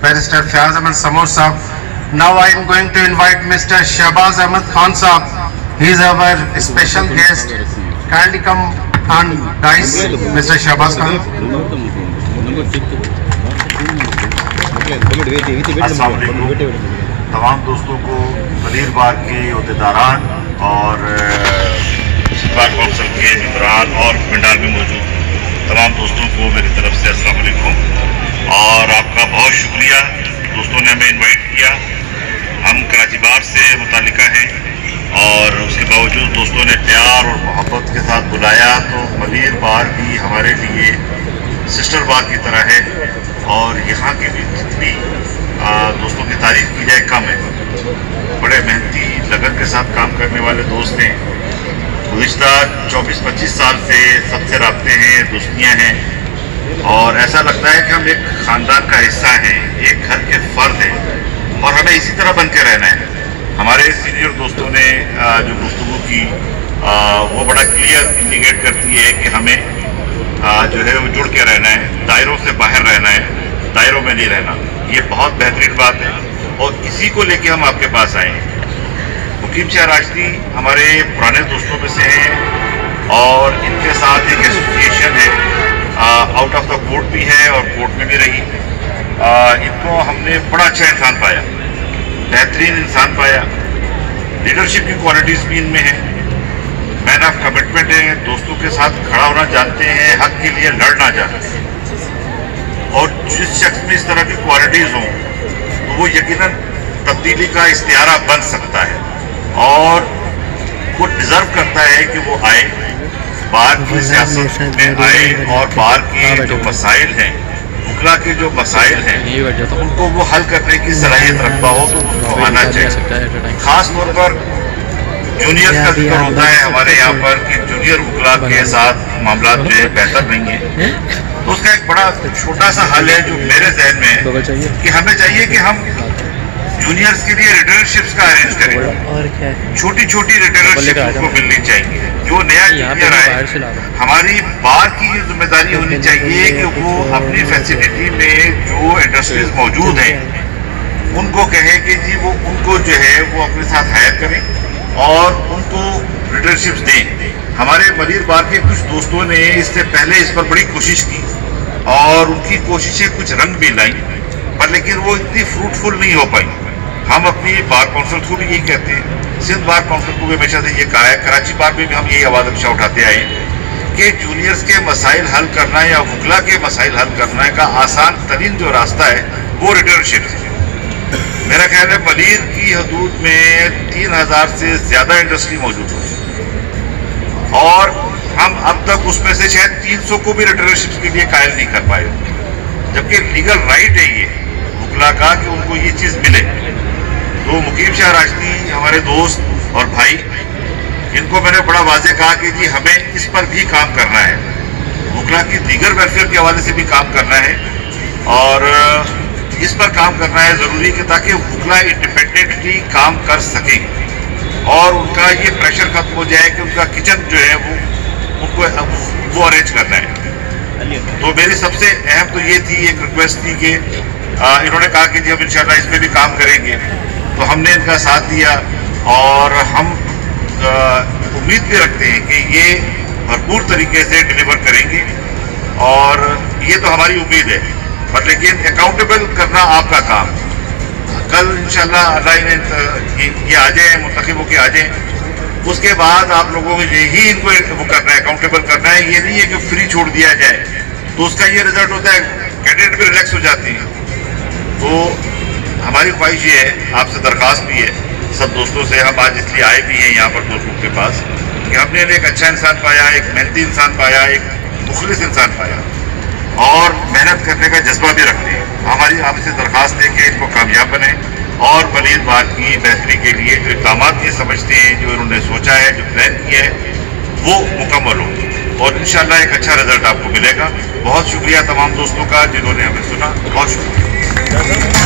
Barrister Fayaz Ahmed Samoor Saab. Now I am going to invite Mr. Shahbaz Ahmed Khan Saab. He is our special guest. Kindly come on dais, Mr. Shahbaz Khan. अस्सलाम वालेकुम तमाम दोस्तों को, वलीर बार के अहदेदारान और bar council के मेंबरान और पंडाल में मौजूद तमाम दोस्तों को मेरी तरफ से अस्सलाम वालेकुम। और आपका बहुत शुक्रिया, दोस्तों ने हमें इनवाइट किया। हम कराची बार से मुतालिका हैं और उसके बावजूद दोस्तों ने प्यार और मोहब्बत के साथ बुलाया। तो वलीर बार भी हमारे लिए सिस्टर बार की तरह है और यहाँ की भी जितनी दोस्तों की तारीफ की जाए कम है। बड़े मेहनती लगन के साथ काम करने वाले दोस्त हैं। गुज़िश्ता 24-25 साल से सबसे राब्ते हैं, दोस्तियाँ हैं और ऐसा लगता है कि हम एक ख़ानदान का हिस्सा हैं, एक घर के फ़र्द हैं और हमें इसी तरह बन के रहना है। हमारे सीनियर दोस्तों ने जो गुफ्तगू की वो बड़ा क्लियर इंडिकेट करती है कि हमें जो है वो जुड़ के रहना है, दायरों से बाहर रहना है, दायरों में नहीं रहना। ये बहुत बेहतरीन बात है और इसी को लेके हम आपके पास आए हैं। मुकीम शाह राशिदी हमारे पुराने दोस्तों में से हैं और इनके साथ एक एसोसिएशन है, आउट ऑफ द कोर्ट भी है और कोर्ट में भी रही। इनको हमने बड़ा अच्छा इंसान पाया, बेहतरीन इंसान पाया। लीडरशिप की क्वालिटीज़ भी इनमें हैं, मैन ऑफ कमिटमेंट है, दोस्तों के साथ खड़ा होना जानते हैं, हक के लिए लड़ना जानते हैं। और जिस शख्स में इस तरह की क्वालिटीज़ हों तो वो यकीनन तब्दीली का इख्तियारा बन सकता है और वो डिज़र्व करता है कि वो आए, बार की सियासत में आए और बार के जो मसाइल हैं, वकला के जो मसाइल हैं, उनको वो हल करने की सलाहियत रखता हो तो उसको आना चाहिए। ख़ास तौर पर जूनियर का जिक्र होता है हमारे यहाँ पर कि जूनियर वकला के साथ मामला जो है बेहतर नहीं है। तो उसका एक बड़ा छोटा सा हल है जो मेरे जहन में है कि हमें चाहिए कि हम जूनियर्स के लिए रिटर्नशिप्स का अरेंज करें। छोटी छोटी रिटर्नशिप उनको मिलनी चाहिए। जो नया जूनियर आए, हमारी बार की ये जिम्मेदारी होनी चाहिए कि वो अपनी फैसिलिटी में जो इंडस्ट्रीज मौजूद हैं उनको कहें कि जी वो उनको जो है वो अपने साथ हायर करें और उनको रिटर्नशिप्स दें। हमारे वलीर बार के कुछ दोस्तों ने इससे पहले इस पर बड़ी कोशिश की और उनकी कोशिशें कुछ रंग भी लाई, पर लेकिन वो इतनी फ्रूटफुल नहीं हो पाई। हम अपनी बार काउंसिल को भी यही कहते हैं, सिंध बार काउंसिल को भी हमेशा से ये कहा है, कराची बार में भी हम यही आवाज़ हमेशा उठाते आए कि जूनियर्स के मसाइल हल करना या वकला के मसाइल हल करने का आसान तरीन जो रास्ता है वो रिटर्नशिप है। मेरा ख्याल है वलीर की हदूद में 3000 से ज़्यादा इंडस्ट्री मौजूद है और हम अब तक उसमें से शायद 300 को भी रिटर्नशिप के लिए कायल नहीं कर पाए, जबकि लीगल राइट है ये वकला का कि उनको ये चीज़ मिले। तो मुकीम शाह राशिदी हमारे दोस्त और भाई, इनको मैंने बड़ा वाज़ेह कहा कि जी हमें इस पर भी काम करना है, वकला की दीगर वेलफेयर के हवाले से भी काम करना है और इस पर काम करना है ज़रूरी कि ताकि वकला इंडिपेंडेंटली काम कर सकें और उनका ये प्रेशर खत्म हो जाए कि उनका किचन जो है वो अरेंज करना है। तो मेरी सबसे अहम तो ये थी, एक रिक्वेस्ट थी कि इन्होंने कहा कि जी हम इंशाल्लाह इस पर भी काम करेंगे, तो हमने इनका साथ दिया और हम उम्मीद भी रखते हैं कि ये भरपूर तरीके से डिलीवर करेंगे और ये तो हमारी उम्मीद है। पर लेकिन अकाउंटेबल करना आपका काम। कल इंशाल्लाह अल्लाह ये आ जाए, मुंतखब होकर आ जाए, उसके बाद आप लोगों को यही इनको वो करना है, अकाउंटेबल करना है। ये नहीं है कि फ्री छोड़ दिया जाए तो उसका ये रिजल्ट होता है कैंडिडेट भी रिलैक्स हो जाती है। तो हमारी ख्वाहिश ये है, आपसे दरख्वास्त भी है सब दोस्तों से, हम आज इसलिए आए भी हैं यहाँ पर दोस्तों के पास कि हमने एक अच्छा इंसान पाया, एक मेहनती इंसान पाया, एक मुखलिस इंसान पाया और मेहनत करने का जज्बा भी रखते हैं। हमारी आपसे दरख्वास्त है कि इनको कामयाब बने और वलीर बार की बेहतरी के लिए जो इक़दाम ये समझते हैं, जो इन्होंने सोचा है, जो प्लान किया है, वो मुकम्मल हो और इंशाल्लाह एक अच्छा रिजल्ट आपको मिलेगा। बहुत शुक्रिया तमाम दोस्तों का जिन्होंने हमें सुना, बहुत शुक्रिया।